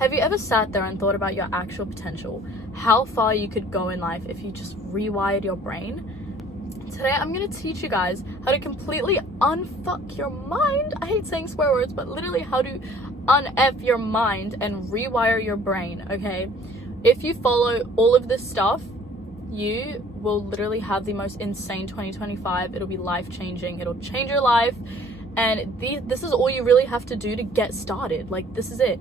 Have you ever sat there and thought about your actual potential? How far you could go in life if you just rewired your brain? Today I'm going to teach you guys how to completely unfuck your mind. I hate saying swear words, but literally how to un-F your mind and rewire your brain, okay? If you follow all of this stuff, you will literally have the most insane 2025. It'll be life-changing. It'll change your life. And this is all you really have to do to get started. Like, this is it.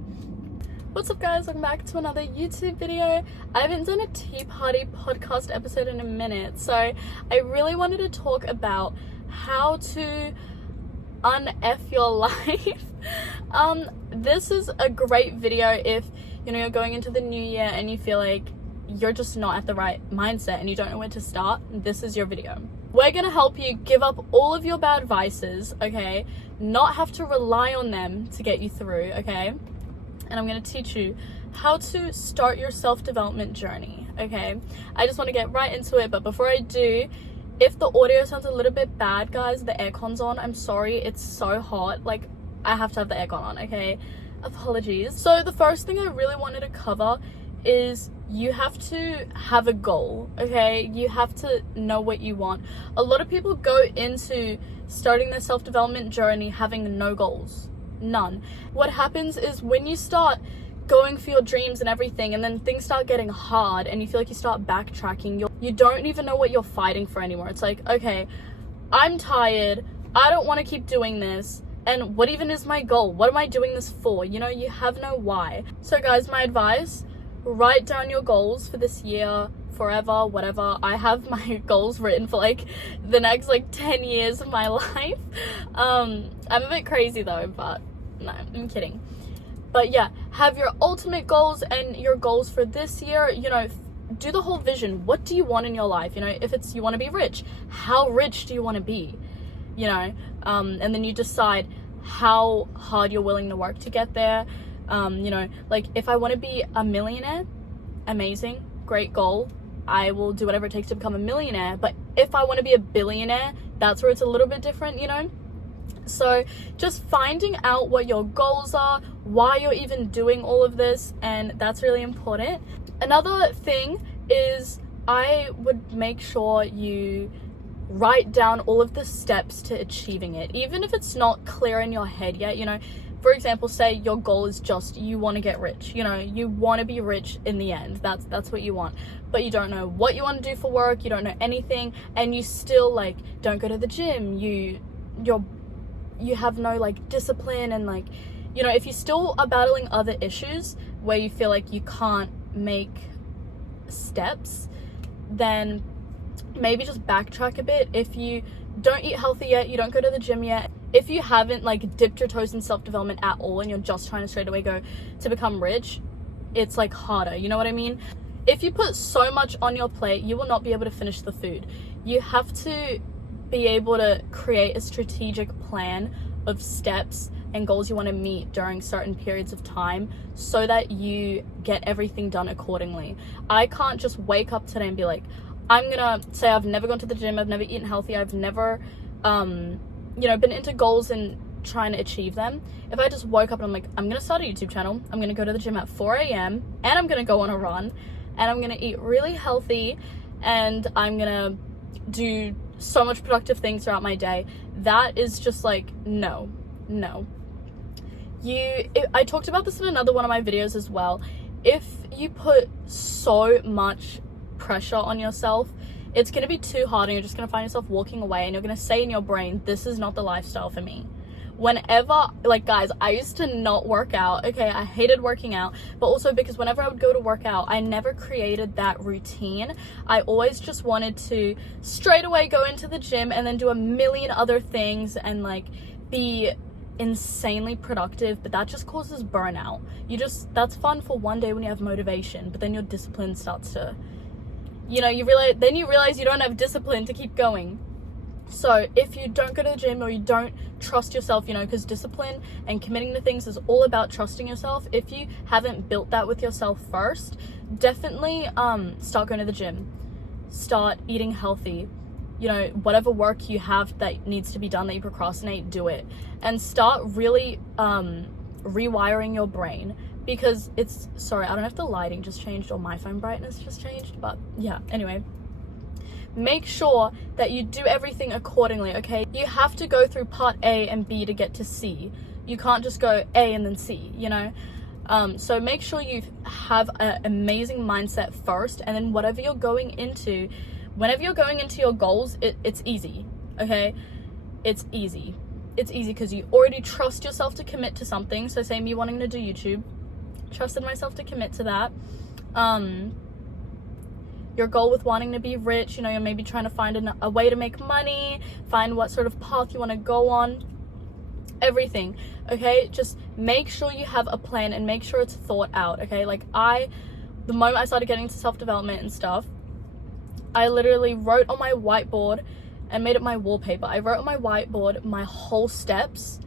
What's up, guys? Welcome back to another YouTube video. I haven't done a tea party podcast episode in a minute, so I really wanted to talk about how to un-F your life. This is a great video if you're going into the new year and you feel like you're just not at the right mindset and you don't know where to start. This is your video. We're gonna help you give up all of your bad vices, okay? Not have to rely on them to get you through, okay? And I'm going to teach you how to start your self-development journey, okay? I just want to get right into it, but before I do, if the audio sounds a little bit bad, guys, the aircon's on. I'm sorry, it's so hot. Like, I have to have the aircon on, okay? Apologies. So the first thing I really wanted to cover is you have to have a goal, okay? You have to know what you want. A lot of people go into starting their self-development journey having no goals. None. What happens is when you start going for your dreams and everything, and then things start getting hard and you feel like you start backtracking, you don't even know what you're fighting for anymore. It's like, okay, I'm tired, I don't want to keep doing this, and what even is my goal? What am I doing this for? You have no why. So guys, my advice, write down your goals for this year, forever, whatever. I have my goals written for like the next 10 years of my life. I'm a bit crazy though, but no, I'm kidding. But yeah, have your ultimate goals and your goals for this year. Do the whole vision. What do you want in your life? If it's you want to be rich, how rich do you want to be? And then you decide how hard you're willing to work to get there. If I want to be a millionaire, amazing, great goal. I will do whatever it takes to become a millionaire. But if I want to be a billionaire, that's where it's a little bit different, So just finding out what your goals are, why you're even doing all of this, and that's really important. Another thing is I would make sure you write down all of the steps to achieving it, even if it's not clear in your head yet. For example, say your goal is just you want to get rich. You want to be rich in the end. That's what you want. But you don't know what you want to do for work. You don't know anything, and you still don't go to the gym. You have no discipline, and if you still are battling other issues where you feel like you can't make steps, then maybe just backtrack a bit. If you don't eat healthy yet, you don't go to the gym yet, if you haven't dipped your toes in self-development at all and you're just trying to straight away go to become rich, it's harder, you know what I mean? If you put so much on your plate, you will not be able to finish the food. You have to be able to create a strategic plan of steps and goals you want to meet during certain periods of time so that you get everything done accordingly. I can't just wake up today and be like, I'm gonna say I've never gone to the gym, I've never eaten healthy, I've never been into goals and trying to achieve them. If I just woke up and I'm like, I'm gonna start a YouTube channel, I'm gonna go to the gym at 4 a.m. and I'm gonna go on a run and I'm gonna eat really healthy and I'm gonna do so much productive things throughout my day, that is just no. I talked about this in another one of my videos as well. If you put so much pressure on yourself, it's going to be too hard and you're just going to find yourself walking away and you're going to say in your brain, this is not the lifestyle for me. Whenever, guys, I used to not work out, okay? I hated working out, but also because whenever I would go to work out, I never created that routine. I always just wanted to straight away go into the gym and then do a million other things and be insanely productive, but that just causes burnout. That's fun for one day when you have motivation, but then your discipline starts to, you realize you don't have discipline to keep going. So if you don't go to the gym or you don't trust yourself, because discipline and committing to things is all about trusting yourself. If you haven't built that with yourself first, definitely start going to the gym, start eating healthy, whatever work you have that needs to be done that you procrastinate, do it, and start really rewiring your brain, because it's, sorry, I don't know if the lighting just changed or my phone brightness just changed, but yeah, anyway. Make sure that you do everything accordingly, okay? You have to go through part A and B to get to C. You can't just go A and then C, you know? So make sure you have an amazing mindset first, and then whenever you're going into your goals, it's easy, okay? It's easy because you already trust yourself to commit to something. So say me wanting to do YouTube, trusted myself to commit to that. Your goal with wanting to be rich, you know, you're maybe trying to find a way to make money, find what sort of path you want to go on, everything, okay? Just make sure you have a plan and make sure it's thought out, okay? Like the moment I started getting into self-development and stuff, I literally wrote on my whiteboard and made it my wallpaper. I wrote on my whiteboard my whole steps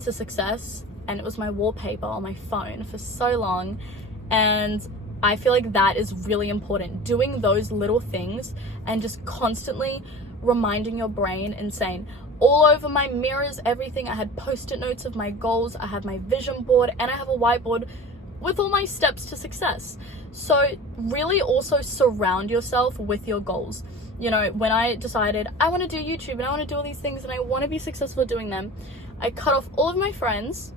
to success, and it was my wallpaper on my phone for so long. And I feel like that is really important, doing those little things and just constantly reminding your brain and saying, all over my mirrors, everything, I had post-it notes of my goals, I have my vision board, and I have a whiteboard with all my steps to success. So really also surround yourself with your goals. You know, when I decided I want to do YouTube and I want to do all these things and I want to be successful at doing them, I cut off all of my friends.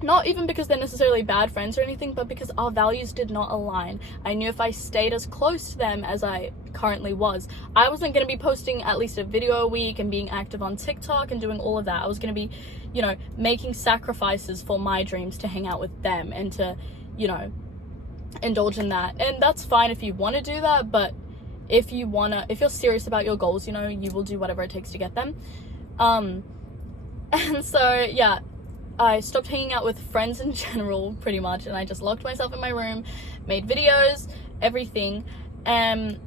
Not even because they're necessarily bad friends or anything, but because our values did not align. I knew if I stayed as close to them as I currently was, I wasn't going to be posting at least a video a week and being active on TikTok and doing all of that. I was going to be, you know, making sacrifices for my dreams to hang out with them and to, you know, indulge in that. And that's fine if you want to do that, but if you're serious about your goals, you know, you will do whatever it takes to get them. And so, yeah, I stopped hanging out with friends in general, pretty much, and I just locked myself in my room, made videos, everything, and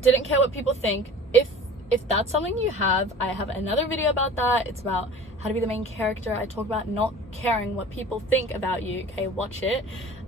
didn't care what people think. If that's something you have, I have another video about that. It's about how to be the main character. I talk about not caring what people think about you, okay? Watch it.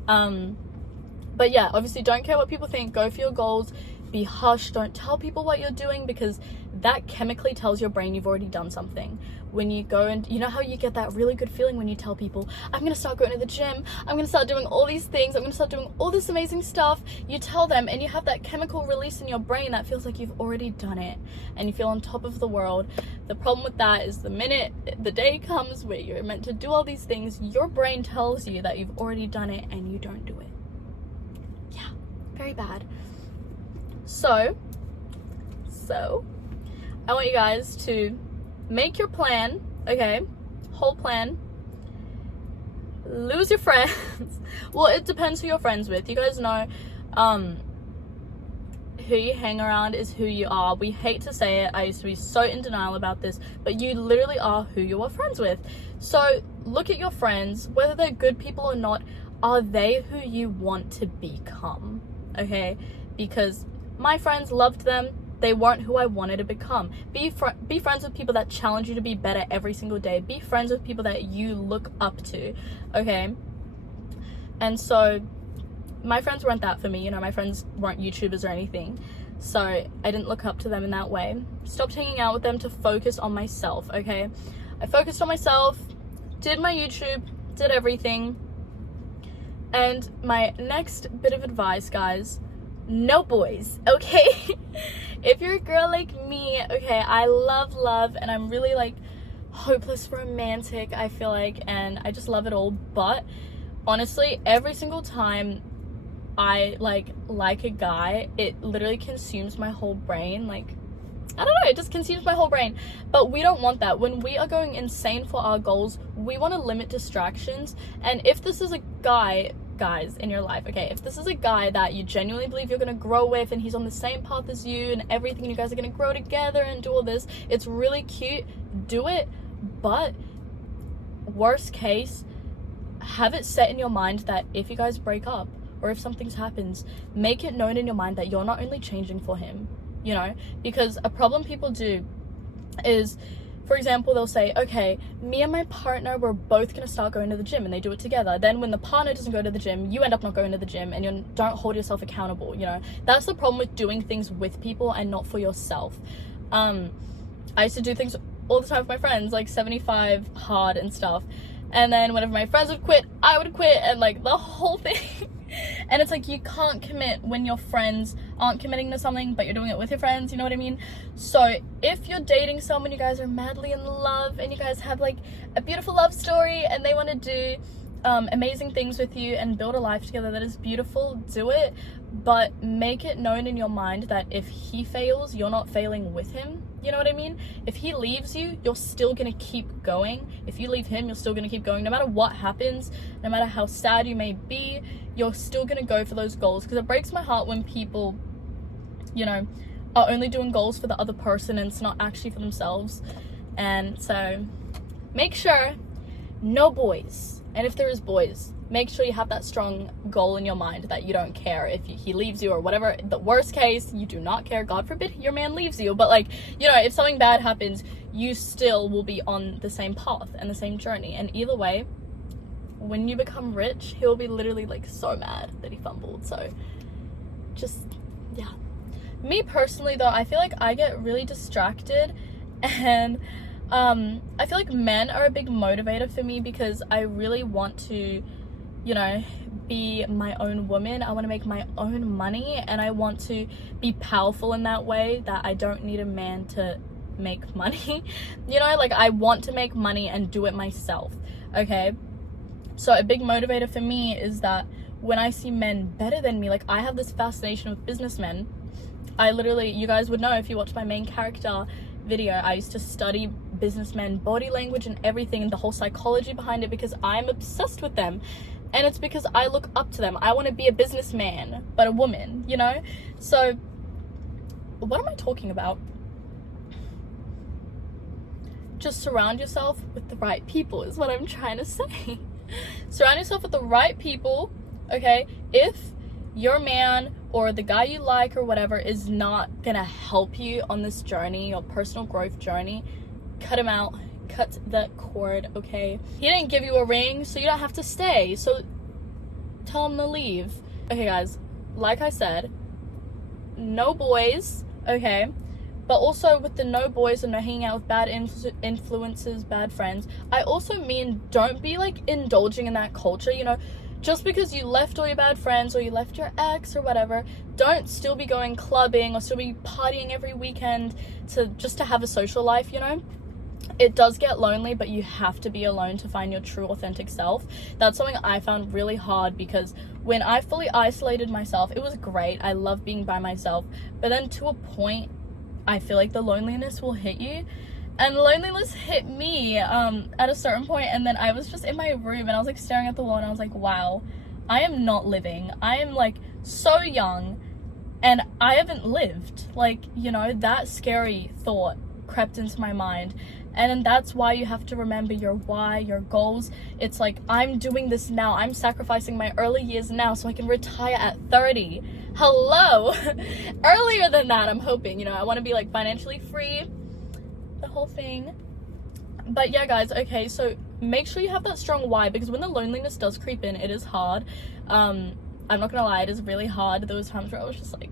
But yeah, obviously don't care what people think. Go for your goals. Be hush. Don't tell people what you're doing, because that chemically tells your brain you've already done something. When you go and, you know how you get that really good feeling when you tell people, I'm going to start going to the gym, I'm going to start doing all these things, I'm going to start doing all this amazing stuff. You tell them and you have that chemical release in your brain that feels like you've already done it and you feel on top of the world. The problem with that is the minute the day comes where you're meant to do all these things, your brain tells you that you've already done it and you don't do it. Yeah, very bad. So I want you guys to make your plan, okay? Whole plan. Lose your friends. Well, it depends who you're friends with. You guys know who you hang around is who you are. We hate to say it. I used to be so in denial about this, but you literally are who you are friends with. So look at your friends, whether they're good people or not. Are they who you want to become? Okay? Because my friends loved them. They weren't who I wanted to become. Be friends with people that challenge you to be better every single day. Be friends with people that you look up to, okay? And so my friends weren't that for me. You know, my friends weren't YouTubers or anything. So I didn't look up to them in that way. Stopped hanging out with them to focus on myself, okay? I focused on myself, did my YouTube, did everything. And my next bit of advice, guys, no boys, okay? If you're a girl like me, okay, I love, and I'm really like hopeless romantic, I feel like, and I just love it all. But honestly, every single time I like a guy, it literally consumes my whole brain. Like, I don't know, it just consumes my whole brain. But we don't want that. When we are going insane for our goals, we want to limit distractions. And if this is a guys in your life, okay, if this is a guy that you genuinely believe you're gonna grow with and he's on the same path as you and everything, you guys are gonna grow together and do all this, it's really cute, do it. But worst case, have it set in your mind that if you guys break up or if something happens, make it known in your mind that you're not only changing for him, you know? Because a problem people do is, for example, they'll say, okay, me and my partner, we're both going to start going to the gym, and they do it together. Then when the partner doesn't go to the gym, you end up not going to the gym, and you don't hold yourself accountable, you know? That's the problem with doing things with people and not for yourself. I used to do things all the time with my friends, like 75 hard and stuff. And then whenever my friends would quit, I would quit, and like the whole thing. And it's like, you can't commit when your friends aren't committing to something, but you're doing it with your friends, you know what I mean? So if you're dating someone, you guys are madly in love, and you guys have like a beautiful love story, and they want to do amazing things with you and build a life together that is beautiful, do it. But make it known in your mind that if he fails, you're not failing with him. You know what I mean? If he leaves you, you're still gonna keep going. If you leave him, you're still gonna keep going. No matter what happens, no matter how sad you may be, you're still gonna go for those goals. Because it breaks my heart when people, you know, are only doing goals for the other person and it's not actually for themselves. And so make sure no boys. And if there is boys, make sure you have that strong goal in your mind that you don't care if he leaves you or whatever. The worst case, you do not care. God forbid your man leaves you. But like, you know, if something bad happens, you still will be on the same path and the same journey. And either way, when you become rich, he'll be literally like so mad that he fumbled. So just, yeah. Me personally though, I feel like I get really distracted, and I feel like men are a big motivator for me because I really want to, you know, be my own woman. I want to make my own money, and I want to be powerful in that way, that I don't need a man to make money. You know, like I want to make money and do it myself. Okay, so a big motivator for me is that when I see men better than me, like I have this fascination with businessmen. I literally, you guys would know if you watch my main character video, I used to study businessmen, body language and everything, and the whole psychology behind it, because I'm obsessed with them. And it's because I look up to them. I want to be a businessman, but a woman, you know? So what am I talking about? Just surround yourself with the right people is what I'm trying to say. Surround yourself with the right people, okay? If your man or the guy you like or whatever is not gonna help you on this journey, your personal growth journey, cut him out. Cut the cord, okay? He didn't give you a ring, so you don't have to stay. So tell him to leave. Okay, guys, like I said, no boys, okay? But also with the no boys and no hanging out with bad influences, bad friends, I also mean don't be like indulging in that culture, you know? Just because you left all your bad friends or you left your ex or whatever, don't still be going clubbing or still be partying every weekend just to have a social life, you know? It does get lonely, but you have to be alone to find your true authentic self. That's something I found really hard, because when I fully isolated myself, it was great. I love being by myself, but then to a point, I feel like the loneliness will hit you. And loneliness hit me at a certain point, and then I was just in my room and I was like staring at the wall and I was like, wow, I am not living. I am like so young and I haven't lived. Like, you know, that scary thought crept into my mind. And that's why you have to remember your why, your goals. It's like, I'm doing this now. I'm sacrificing my early years now so I can retire at 30. Hello. Earlier than that, I'm hoping, you know, I want to be like financially free, the whole thing. But yeah, guys, okay, so make sure you have that strong why, because when the loneliness does creep in, it is hard. I'm not gonna lie, it is really hard. There was times where I was just like,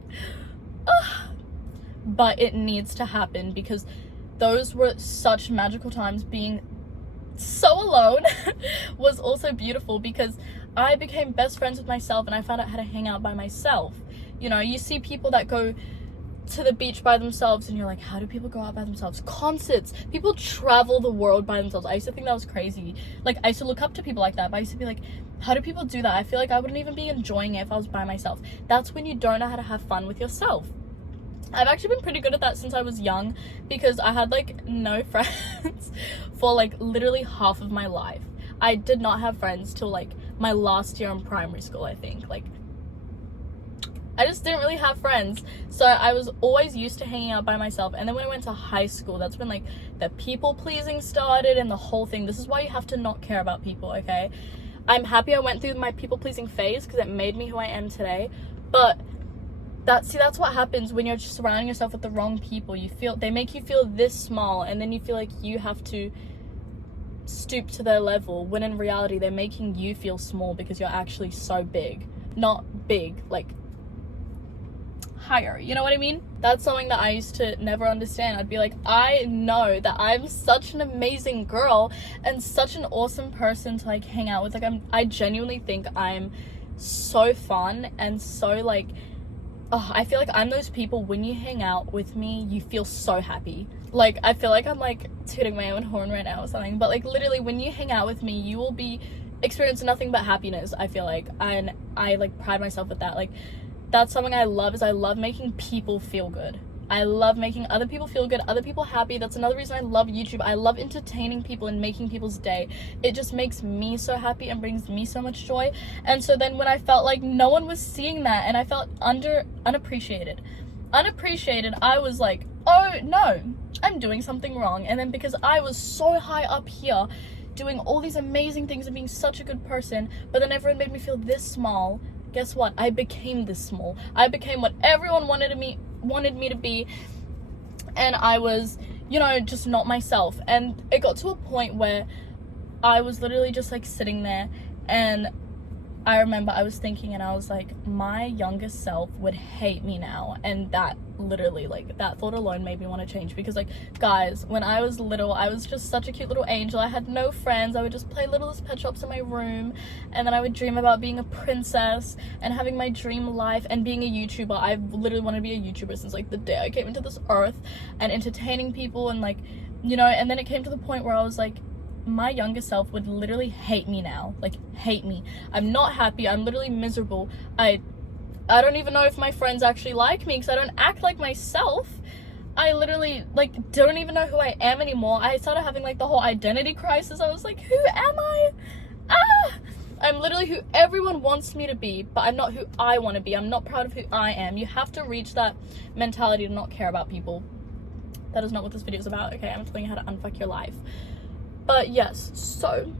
ugh. But it needs to happen, because those were such magical times. Being so alone was also beautiful, because I became best friends with myself and I found out how to hang out by myself. You know, you see people that go to the beach by themselves and you're like, how do people go out by themselves? Concerts, people travel the world by themselves. I used to think that was crazy. Like, I used to look up to people like that, but I used to be like, how do people do that? I feel like I wouldn't even be enjoying it if I was by myself. That's when you don't know how to have fun with yourself. I've actually been pretty good at that since I was young, because I had like no friends for like literally half of my life. I did not have friends till like my last year in primary school, I think. Like, I just didn't really have friends. So I was always used to hanging out by myself. And then when I went to high school, that's when like the people pleasing started and the whole thing. This is why you have to not care about people, okay? I'm happy I went through my people pleasing phase, because it made me who I am today. But that's what happens when you're just surrounding yourself with the wrong people. They make you feel this small, and then you feel like you have to stoop to their level, when in reality they're making you feel small because you're actually so big. Not big, like higher, you know what I mean? That's something that I used to never understand. I'd be like, I know that I'm such an amazing girl and such an awesome person to like hang out with. Like I genuinely think I'm so fun and so like, oh, I feel like I'm those people, when you hang out with me, you feel so happy. Like, I feel like I'm like tooting my own horn right now or something, but like literally when you hang out with me, you will be experiencing nothing but happiness, I feel like. And I like pride myself with that. Like, that's something I love, is I love making people feel good. I love making other people feel good, other people happy. That's another reason I love YouTube. I love entertaining people and making people's day. It just makes me so happy and brings me so much joy. And so then when I felt like no one was seeing that and I felt unappreciated, I was like, oh no, I'm doing something wrong. And then because I was so high up here doing all these amazing things and being such a good person, but then everyone made me feel this small, guess what? I became this small. I became what everyone wanted me to be, and I was, you know, just not myself. And it got to a point where I was literally just like sitting there, and I remember I was thinking, and I was like, my youngest self would hate me now. And that literally, like, that thought alone made me want to change. Because like, guys, when I was little, I was just such a cute little angel. I had no friends. I would just play Littlest Pet Shops in my room, and then I would dream about being a princess and having my dream life and being a YouTuber. I literally wanted to be a YouTuber since like the day I came into this earth, and entertaining people, and like, you know. And then it came to the point where I was like, my younger self would literally hate me now. Like, hate me. I'm not happy. I'm literally miserable. I don't even know if my friends actually like me because I don't act like myself. I literally like don't even know who I am anymore. I started having like the whole identity crisis. I was like, who am I? I'm literally who everyone wants me to be, but I'm not who I want to be. I'm not proud of who I am. You have to reach that mentality to not care about people. That is not what this video is about. Okay, I'm telling you how to unfuck your life. But yes, so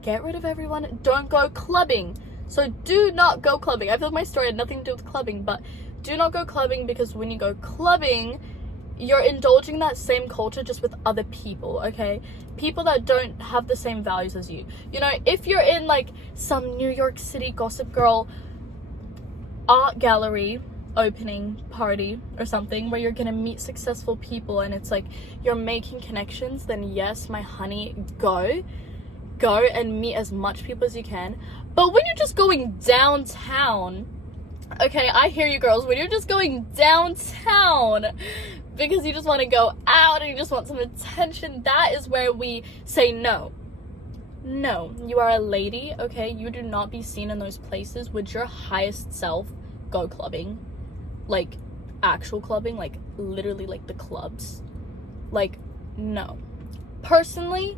get rid of everyone. Don't go clubbing. So do not go clubbing. I feel like my story had nothing to do with clubbing, but do not go clubbing, because when you go clubbing, you're indulging that same culture just with other people, okay? People that don't have the same values as you. You know, if you're in like some New York City Gossip Girl art gallery opening party or something where you're gonna meet successful people and it's like you're making connections, then yes, my honey, go and meet as much people as you can. But when you're just going downtown, okay, I hear you girls, when you're just going downtown because you just want to go out and you just want some attention, that is where we say no. No, you are a lady, okay? You do not be seen in those places. Would your highest self go clubbing? Like, actual clubbing? Like, literally, like, the clubs? Like, no. Personally,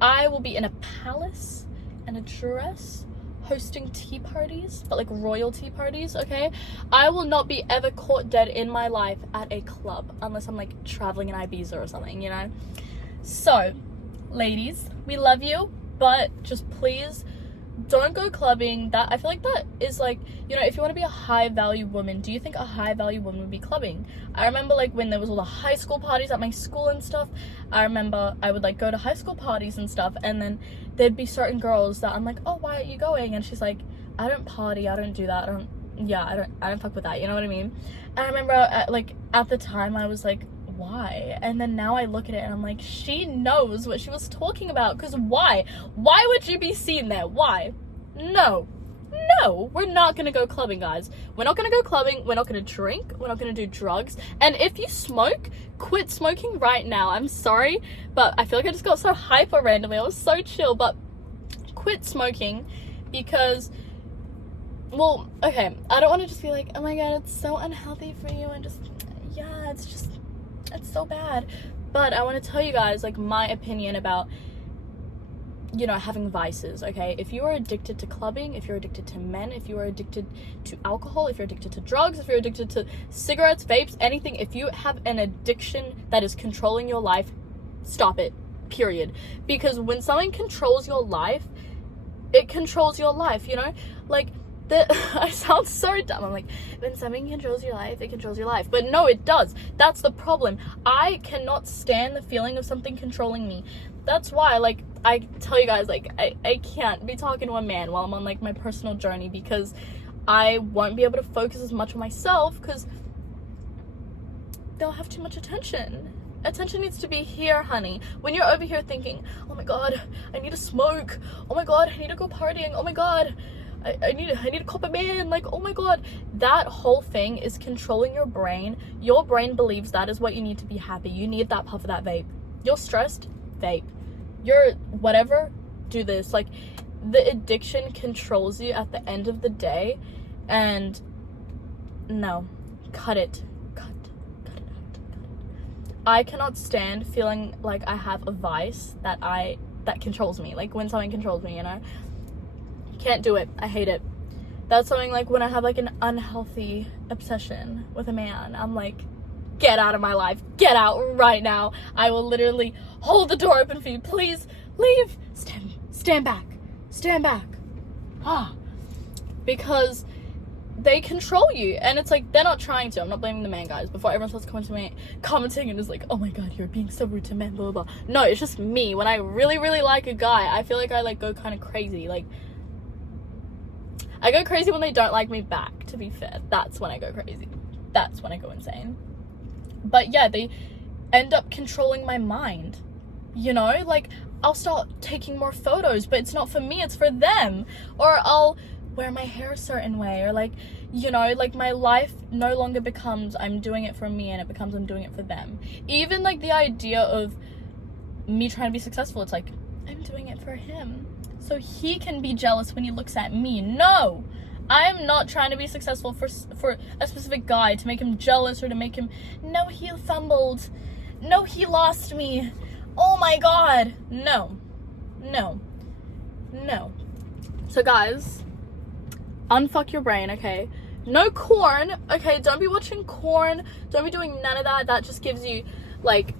I will be in a palace in a dress hosting tea parties, but like royal tea parties, okay? I will not be ever caught dead in my life at a club unless I'm like traveling in Ibiza or something, you know? So, ladies, we love you, but just please don't go clubbing. That, I feel like that is like, you know, if you want to be a high value woman, do you think a high value woman would be clubbing? I remember like when there was all the high school parties at my school and stuff, I remember I would like go to high school parties and stuff, and then there'd be certain girls that I'm like, oh, why are you going? And she's like, I don't party, I don't do that, I don't fuck with that, you know what I mean? And I remember at the time I was like, why? And then now I look at it and I'm like, she knows what she was talking about. Because why would you be seen there? Why? No, we're not gonna go clubbing, guys. We're not gonna go clubbing, we're not gonna drink, we're not gonna do drugs. And if you smoke, quit smoking right now. I'm sorry, but I feel like I just got so hyper randomly. I was so chill, but quit smoking, because, well, okay, I don't want to just be like, oh my god, it's so unhealthy for you, and just, yeah, it's so bad. But I want to tell you guys, like, my opinion about, you know, having vices, okay? If you are addicted to clubbing, if you're addicted to men, if you are addicted to alcohol, if you're addicted to drugs, if you're addicted to cigarettes, vapes, anything, if you have an addiction that is controlling your life, stop it, period. Because when something controls your life, it controls your life, you know? Like, I sound so dumb. I'm like, when something controls your life, it controls your life. But no, it does. That's the problem. I cannot stand the feeling of something controlling me. That's why, like, I tell you guys, like, I can't be talking to a man while I'm on, like, my personal journey, because I won't be able to focus as much on myself because they'll have too much attention. Attention needs to be here, honey. When you're over here thinking, oh my god, I need to smoke. Oh my god, I need to go partying. Oh my god, I need to cop a man. Like, oh my god. That whole thing is controlling your brain. Your brain believes that is what you need to be happy. You need that puff of that vape. You're stressed, vape. You're whatever, do this. Like, the addiction controls you at the end of the day. And no, cut it. Cut it out. I cannot stand feeling like I have a vice that controls me. Like, when something controls me, you know? Can't do it. I hate it. That's something like when I have like an unhealthy obsession with a man. I'm like, get out of my life. Get out right now. I will literally hold the door open for you. Please leave. Stand back. Stand back. Because they control you, and it's like they're not trying to. I'm not blaming the man, guys. Before everyone starts commenting and is like, oh my god, you're being so rude to men, blah blah blah. No, it's just me. When I really like a guy, I feel like I like go kind of crazy. Like, I go crazy when they don't like me back, to be fair. That's when I go crazy. That's when I go insane. But yeah, they end up controlling my mind. You know, like, I'll start taking more photos, but it's not for me, it's for them. Or I'll wear my hair a certain way, or like, you know, like, my life no longer becomes I'm doing it for me, and it becomes I'm doing it for them. Even like the idea of me trying to be successful, it's like I'm doing it for him so he can be jealous when he looks at me. No, I'm not trying to be successful for a specific guy to make him jealous, or to make him, no, he fumbled, no, he lost me, oh my god. No. So guys, unfuck your brain, okay? No corn, okay? Don't be watching corn. Don't be doing none of that. That just gives you, like,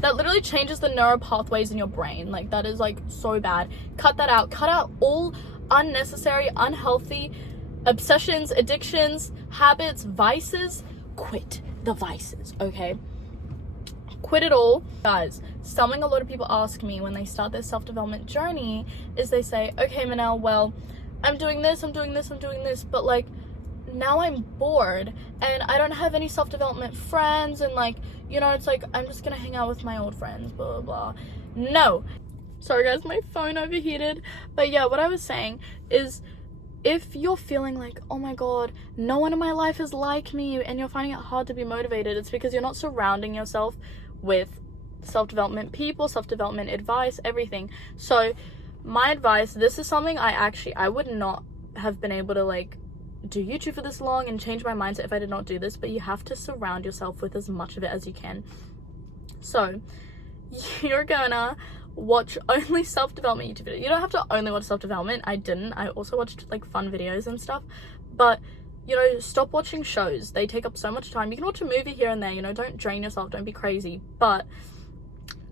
that literally changes the neural pathways in your brain. Like, that is, like, so bad. Cut that out. Cut out all unnecessary, unhealthy obsessions, addictions, habits, vices. Quit the vices, okay? Quit it all. Guys, something a lot of people ask me when they start their self-development journey is they say, okay, Manal, well, I'm doing this, but like, now I'm bored and I don't have any self-development friends, and like, you know, it's like I'm just gonna hang out with my old friends, blah blah blah. No. Sorry guys, my phone overheated. But yeah, what I was saying is, if you're feeling like, oh my god, no one in my life is like me, and you're finding it hard to be motivated, it's because you're not surrounding yourself with self-development people, self-development advice, everything. So my advice, this is something I would not have been able to like do YouTube for this long and change my mindset if I did not do this, but you have to surround yourself with as much of it as you can. So you're gonna watch only self-development YouTube videos. You don't have to only watch self-development. I didn't. I also watched like fun videos and stuff, but you know, stop watching shows. They take up so much time. You can watch a movie here and there, you know, don't drain yourself, don't be crazy, but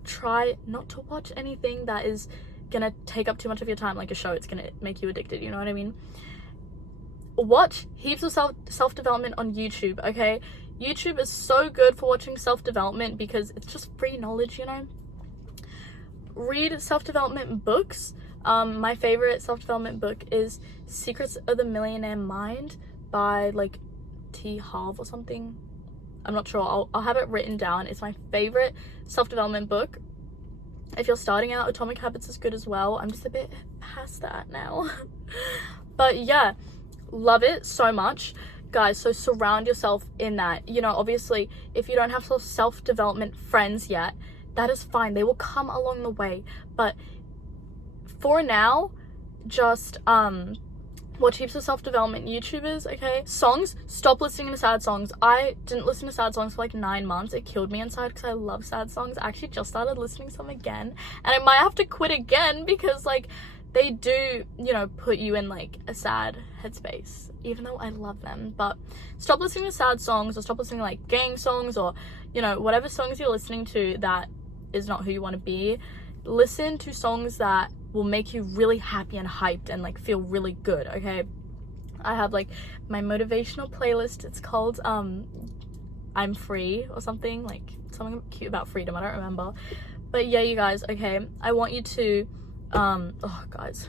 try not to watch anything that is gonna take up too much of your time, like a show. It's gonna make you addicted, you know what I mean? Watch heaps of self-development on YouTube, okay? YouTube is so good for watching self-development because it's just free knowledge, you know? Read self-development books. My favorite self-development book is Secrets of the Millionaire Mind by like T. Harv or something. I'm not sure. I'll have it written down. It's my favorite self-development book. If you're starting out, Atomic Habits is good as well. I'm just a bit past that now. But yeah, love it so much. Guys, so surround yourself in that. You know, obviously, if you don't have self-development friends yet, that is fine. They will come along the way. But for now, just watch heaps of self-development YouTubers, okay? Songs, stop listening to sad songs. I didn't listen to sad songs for like 9 months. It killed me inside because I love sad songs. I actually just started listening to some again, and I might have to quit again because like they do, you know, put you in like a sad headspace, even though I love them. But stop listening to sad songs, or stop listening to like gang songs, or, you know, whatever songs you're listening to that is not who you want to be. Listen to songs that will make you really happy and hyped and like feel really good, okay? I have like my motivational playlist. It's called I'm Free or something, like something cute about freedom, I don't remember. But yeah, you guys, okay, I want you to oh guys,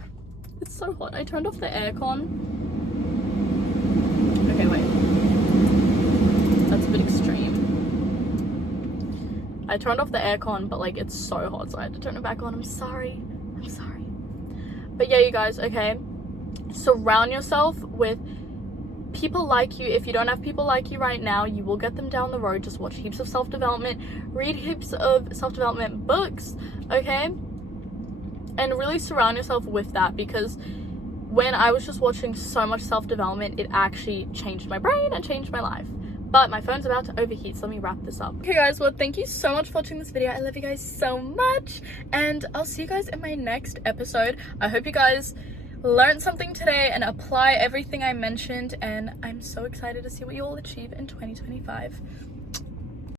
It's so hot. I turned off the aircon. Okay, wait. That's a bit extreme. I turned off the aircon, but like it's so hot, so I had to turn it back on. I'm sorry. I'm sorry. But yeah, you guys, okay. Surround yourself with people like you. If you don't have people like you right now, you will get them down the road. Just watch heaps of self-development, read heaps of self-development books, okay? And really surround yourself with that, because when I was just watching so much self-development, it actually changed my brain and changed my life. But my phone's about to overheat, so let me wrap this up. Okay guys, well thank you so much for watching this video. I love you guys so much, and I'll see you guys in my next episode. I hope you guys learned something today and apply everything I mentioned, and I'm so excited to see what you all achieve in 2025.